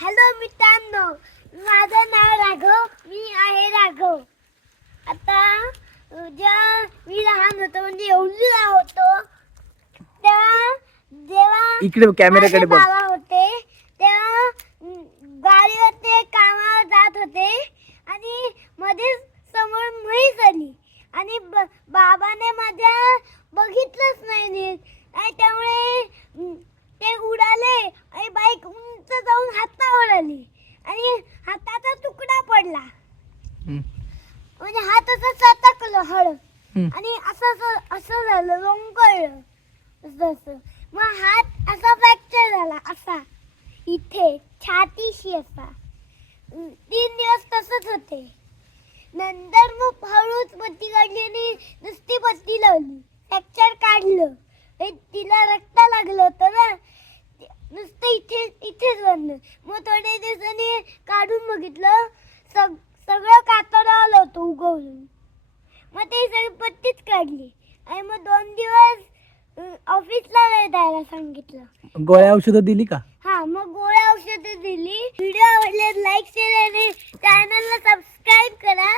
Hello मित्रांनो, माझं नाव राघव. मी आहे राघव. आता मी लहान होतो, म्हणजे एवढी लहान होतो तेव्हा, जेव्हा इकडे कॅमेऱ्याकडे बघ. बाबा होते तेव्हा गाडीवर ते कामावर जात होते आणि मध्ये समोर म्हैस आली आणि बाबाने माझ्या बघितलंच नाही नीट आणि त्यामुळे ते उडाले आणि बाईक उंच जाऊन हातावर आली आणि हाताचा तुकडा पडला. म्हणजे हात असं चटकलं हळ आणि असं झालं, लोंबकळलं असं. मग हात असा फ्रॅक्चर झाला, असा इथे छातीशी असा. 3 दिवस तसंच होते. नंतर मग हळूच पट्टी काढली आणि नुसती पट्टी लावली, फ्रॅक्चर काढलं. तिला रक्त लागलं होतं ना, नुसतं इथेच बनलं. मग थोड्या दिवसांनी काढून बघितलं, सगळं कातडं आलं होतं उगवलं. मग ते सगळी पट्टीच काढली आणि मग 2 दिवस ऑफिसला नाही जायला सांगितलं. गोळ्या औषधं दिली का? हा, मग गोळ्या औषधं दिली. व्हिडिओ आवडल्यास लाईक शेअर आणि चॅनलला सबस्क्राईब करा.